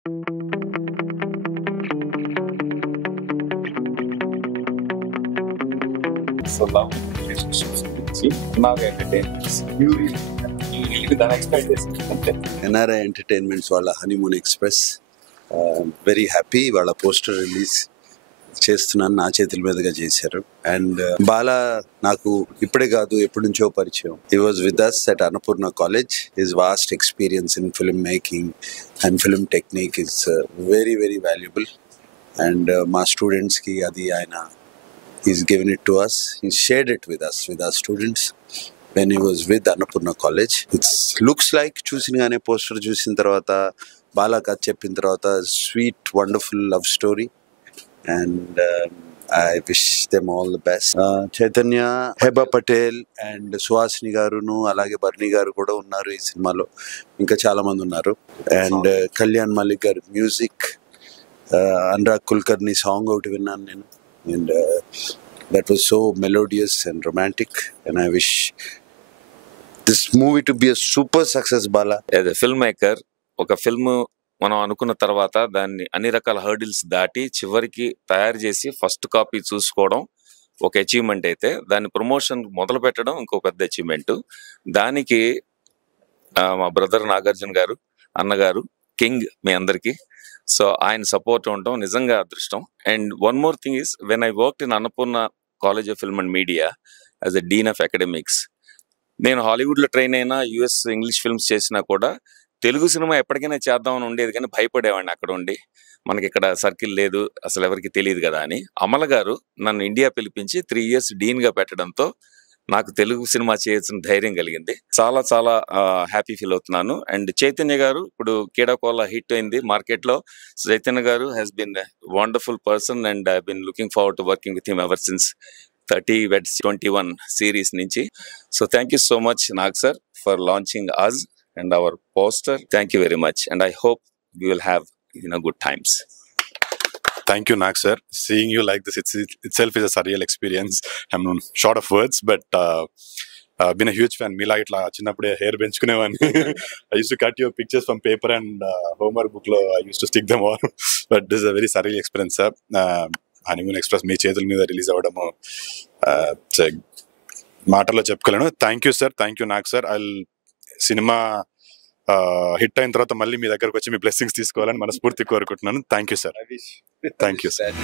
So love relationships గురించి నాకు entertainments దాని ఎక్స్పెక్టేషన్ అంతే. ఎన్ఆర్ఐ ఎంటర్టైన్మెంట్స్ వాళ్ళ హనీమూన్ ఎక్స్ప్రెస్ వెరీ హ్యాపీ. వాళ్ళ పోస్టర్ రిలీజ్ చేస్తున్నాను, నా చేతుల మీదుగా చేశారు. అండ్ బాలా నాకు ఇప్పుడే కాదు ఎప్పటి నుంచో పరిచయం. He was with us at Annapurna college. His vast experience in film making and film technique is very very valuable. అండ్ మా స్టూడెంట్స్కి అది ఆయన he's given it to us. He shared it with us, with our students when he was with Annapurna College. It looks like చూసినగానే poster చూసిన తర్వాత బాలా కథ చెప్పిన తర్వాత sweet wonderful love story. And I wish them all the best. Chaitanya, Heba Patel and Suhasini గారును అలాగే బర్నీ గారు కూడా ఉన్నారు ఈ సినిమాలో. ఇంకా చాలా మంది ఉన్నారు. అండ్ కళ్యాణ్ మలిక్ గారు మ్యూజిక్, అనురాగ్ కుల్కర్ని సాంగ్ ఒకటి విన్నాను నేను. And that was so melodious and romantic, and I wish this movie to be a super success. Bala, as a filmmaker, ఒక ఫిల్మ్ మనం అనుకున్న తర్వాత దాన్ని అన్ని రకాల హర్డిల్స్ దాటి చివరికి తయారు చేసి ఫస్ట్ కాపీ చూసుకోవడం ఒక అచీవ్మెంట్ అయితే, దాని ప్రమోషన్ మొదలు పెట్టడం ఇంకో పెద్ద అచీవ్మెంట్. దానికి మా బ్రదర్ నాగార్జున గారు, అన్నగారు కింగ్ మీ అందరికీ. సో ఆయన సపోర్ట్ ఉండటం నిజంగా అదృష్టం. And one more thing is, when I worked in Annapurna college of film and media as a dean of academics, నేను హాలీవుడ్లో ట్రైన్ అయినా, యుఎస్ ఇంగ్లీష్ ఫిల్మ్స్ చేసినా కూడా తెలుగు సినిమా ఎప్పటికైనా చేద్దామని ఉండేది, కానీ భయపడేవాడిని అక్కడ ఉండి. మనకి ఇక్కడ సర్కిల్ లేదు, అసలు ఎవరికి తెలియదు కదా అని. అమల గారు నన్ను ఇండియా పిలిపించి 3 years డీన్గా పెట్టడంతో నాకు తెలుగు సినిమా చేయాల్సిన ధైర్యం కలిగింది. చాలా చాలా హ్యాపీ ఫీల్ అవుతున్నాను. అండ్ చైతన్య గారు ఇప్పుడు కీడాకోలా హిట్ అయింది మార్కెట్లో. Chaitanya garu has been wonderful person and I been looking forward to working with him ever since 30 Weds 21 series నుంచి. So thank you so much Nag sir for launching us and our poster. Thank you very much and I hope we will have good times. Thank you, Nag sir. Seeing you like this itself is a surreal experience. I'm short of words, but been a huge fan. Mila itla chinnappude hair benchukunevaani. I used to cut your pictures from paper and homework book lo I used to stick them all. But this is a very surreal experience, sir. Honeymoon Express మీ చేతుల మీద release అవ్వడము మాటల్లో చెప్పుకోలేను. Thank you sir, thank you Nag sir. సినిమా hit అయిన తర్వాత మళ్ళీ మీ దగ్గరకు వచ్చి మీ బ్లెస్సింగ్స్ తీసుకోవాలని మనస్ఫూర్తి కోరుకుంటున్నాను. Thank you sir. Thank you sir.